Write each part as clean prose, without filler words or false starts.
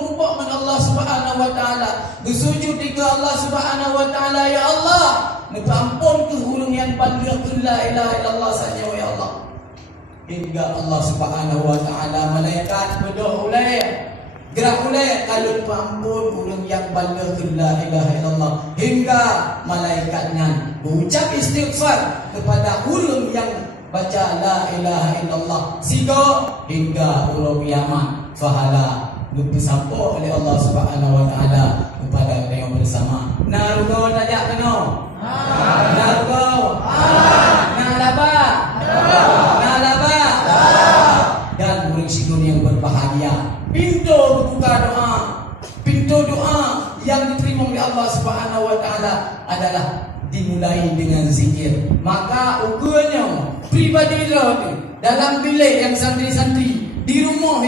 merupakan Allah Subhanahu wa taala, bersujud ke Allah Subhanahu wa taala, ya Allah, minta ampun ke hurung yang bangga la ilaha illallah saja ya Allah. Hingga Allah Subhanahu wa taala malaikat berdoa ulai, gerak ulai kalau ampun hurung yang bangga la ilaha illallah, hingga malaikatnya berucap istighfar kepada hurung yang baca la ilaha illallah sigo hingga hurung kiamat. Fahala disampo oleh Allah Subhanahu wa taala kepada kita bersama. Narugo tajak keno. Narugo. Nalaba. Nalaba. Dan murid-murid yang berbahagia. Pintu berbuka doa. Pintu doa yang diterima oleh Allah Subhanahu wa taala adalah dimulai dengan zikir. Maka ukurnya pribadi itu dalam bilik yang santri-santri, di rumah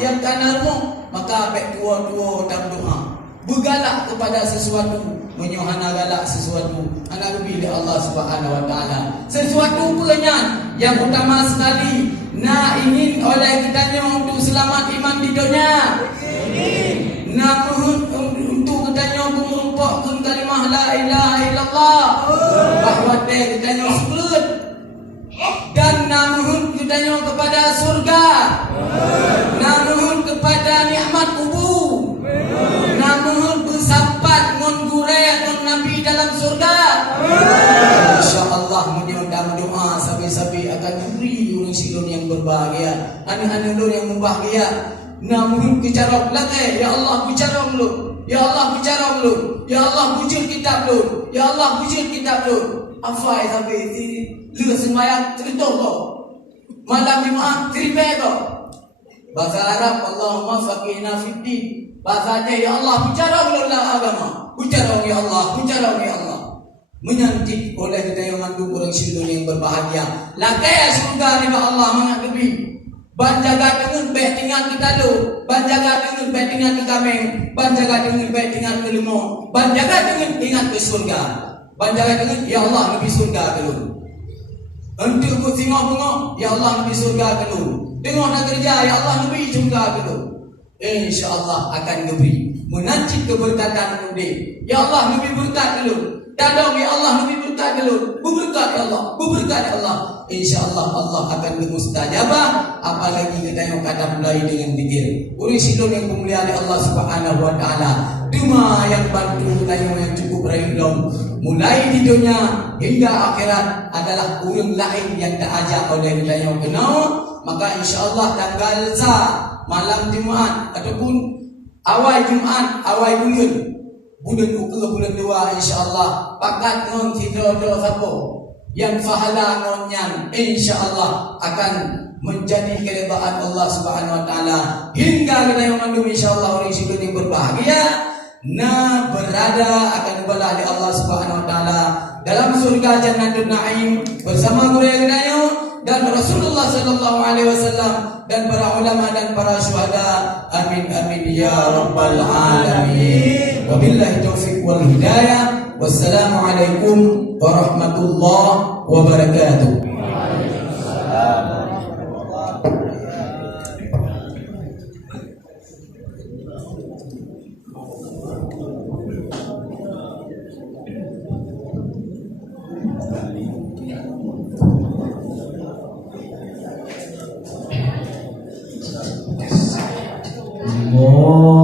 yang kanan rumah, maka baik dua-dua dalam doa. Bergalak kepada sesuatu, menyohana galak sesuatu, anak lebih Allah Subhanahu wa taala. Sesuatu penyan yang utama sekali nak ingin oleh kita untuk selamat iman di dunia. Nak untuk kita merupakan kalimah la ilaha illallah, bahawa kita sulit dan namun kita kepada surga, namun kepada nikmat kubur, namun bersahabat menggurai dengan Nabi dalam surga. InsyaAllah menyodang doa sabi-sabi akan diberi orang silun yang berbahagia, anak-anak yang membahagia. Namun bicara lagi, ya Allah bicara dulu, ya Allah bicara dulu, ya Allah bujur kitab dulu, ya Allah bujur kitab dulu. Apa sampai lu sembahyang cerita kau, malam Jumaat cerita kau. Bahasa Arab Allahumma faqihna fiddin. Bahasanya ya Allah bicara dulu agama, bicara ya Allah, bicara ya Allah. Menyantik oleh kita yang mandu orang silun yang berbahagia. Lakai surga riba Allah menghadapi. Banjaga dengan baik tinggal kita dulu, banjaga dengan baik tinggal ke kameng, banjaga dengan baik tinggal ke lemah, banjaga dengan ingat ke surga, banjaga dengan ya Allah lebih surga dulu. Untuk ku tengok bunga, ya Allah lebih surga dulu. Tengok nak kerja, ya Allah lebih surga dulu. InsyaAllah akan lebih menanti keberkatan mudik. Ya Allah lebih berkat dulu. Dadang ya Allah lebih berkat dulu. Berberkat ya Allah, berberkat ya Allah. InsyaAllah Allah akan bermustajabah. Apalagi kita yang kata mulai dengan zikir. Uri silun yang mulia oleh Allah Subhanahu wa taala. Cuma yang bantu kita yang cukup rilom. Mulai di dunia hingga akhirat adalah orang lain yang diajak oleh kita yang kenal. Maka insyaAllah tanggal malam Jumaat ataupun awal Jumaat, awal bulan ukur bulan 2 insyaAllah pakat ngon tidur siapa yang fahala ngonyan insyaAllah akan menjadi keredaan Allah Subhanahu wa taala hingga kita yang mandum insyaAllah orang silun yang berbahagia na berada akan dibalas oleh Allah Subhanahu wa taala dalam surga Jannatul Naim bersama guru kita dan Rasulullah sallallahu alaihi wasallam dan para ulama dan para syuhada. Amin amin ya rabbal alamin. Wabillahi taufiq wal hidayah. Wassalamualaikum warahmatullahi wabarakatuh. Oh